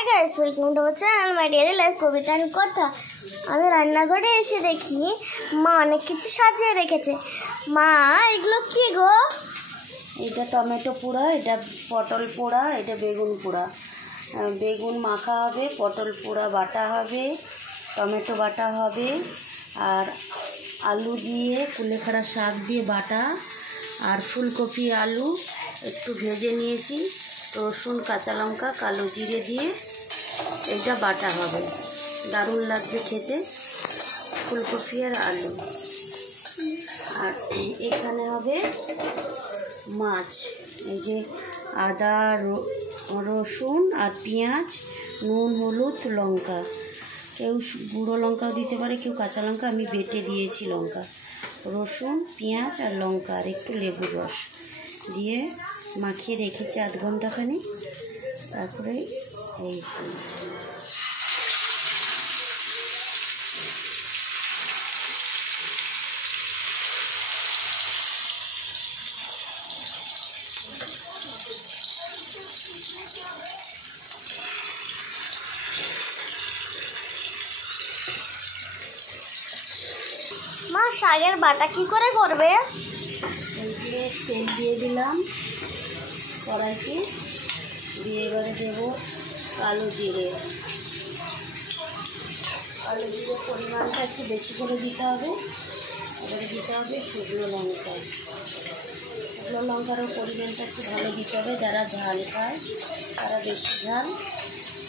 High guys, welcome to our channel my daily life Kabita and কথা। আমি রান্নাঘরে এসে দেখি মা অনেক কিছু সাজিয়ে রেখেছে। মা, এগুলো কি গো? এটা টমেটো পোড়া, এটা পটল পোড়া, এটা বেগুন পোড়া। বেগুন মাখা হবে, পটল পোড়া বাটা হবে, টমেটো বাটা হবে, আর আলু দিয়ে কুলেখাড়া শাক দিয়ে বাটা, আর ফুলকপি আলু একটু ভেজে নিয়েছি, রসুন কাঁচা লঙ্কা কালো জিরে দিয়ে এটা বাটা হবে। দারুণ লাগছে খেতে, ফুলকপি আর আলু। আর এখানে হবে মাছ, এই যে আদা রসুন আর পেঁয়াজ, নুন হলুদ লঙ্কা, কেউ গুঁড়ো লঙ্কাও দিতে পারে, কেউ কাঁচা লঙ্কা, আমি বেটে দিয়েছি লঙ্কা, রসুন পেঁয়াজ আর লঙ্কা আর একটু লেবুর রস দিয়ে মাখিয়ে রেখেছি 8 ঘন্টাখানি। তারপরে এই মা, শাকের বাটা কি করে করবে? তেল দিয়ে দিলাম কড়াইতে, দিয়ে এবারে দেবো কালো জিরে। কালো জিরের পরিমাণটা একটু বেশি করে দিতে হবে। এবারে দিতে হবে শুকনো লঙ্কা। শুকনো লঙ্কারও পরিমাণটা একটু ভালো দিতে হবে, যারা ঝাল খায় তারা বেশি ঝাল।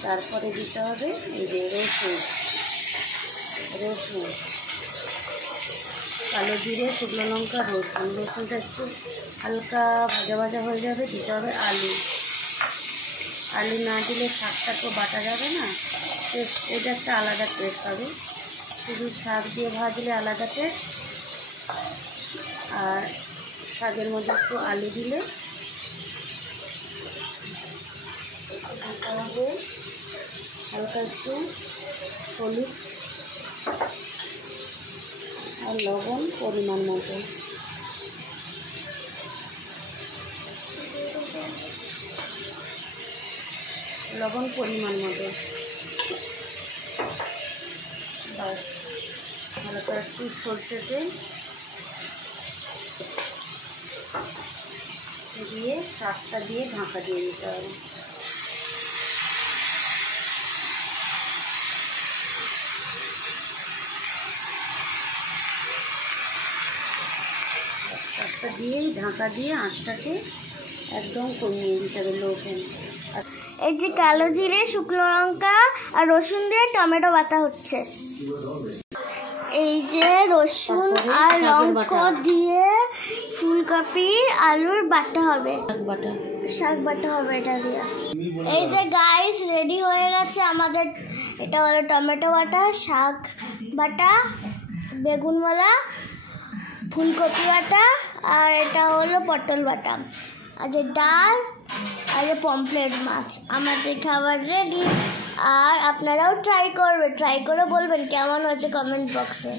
তারপরে দিতে হবে এই যে রসুন, কালো জিরে শুকনো লঙ্কা রসুন। রসুনটা একটু হালকা ভাজা ভাজা হয়ে যাবে, দিতে হবে আলু। আলু না দিলে শাকটা তো বাটা যাবে না, এটা একটা আলাদা টেস্ট হবে। শুধু শাক দিয়ে ভাজলে আলাদা টেস্ট, আর শাকের মধ্যে একটু আলু দিলে হবে হালকা একটু হলুদ আর লবণ পরিমাণ মতো। লবণ পরিমাণ মতো, বাস। হালকা একটু সরষে তেল দিয়ে শাকটা দিয়ে ঢাকা দিয়ে দিতে হবে। শাকটা দিয়ে ঢাকা দিয়ে আঁচটাকে একদম কমিয়ে দিতে হবে, লো ফ্লেম। এই যে কালো জিরে শুকনো লঙ্কা আর রসুন দিয়ে টমেটো বাটা হচ্ছে। এই যে রসুন আর লঙ্কা দিয়ে ফুলকপি আলুর বাটা হবে, শাক বাটা হবে এটা দিয়ে। এই যে গাইস, রেডি হয়ে গেছে আমাদের। এটা হলো টমেটো বাটা, শাক বাটা, বেগুন মালা, ফুলকপি বাটা, আর এটা হলো পটল বাটা, আর যে ডাল আর যে পমফ্রেট মাছ। আমাদের খাবার রেডি। আর আপনারাও ট্রাই করে বলবেন কেমন হয়েছে কমেন্ট বক্সে।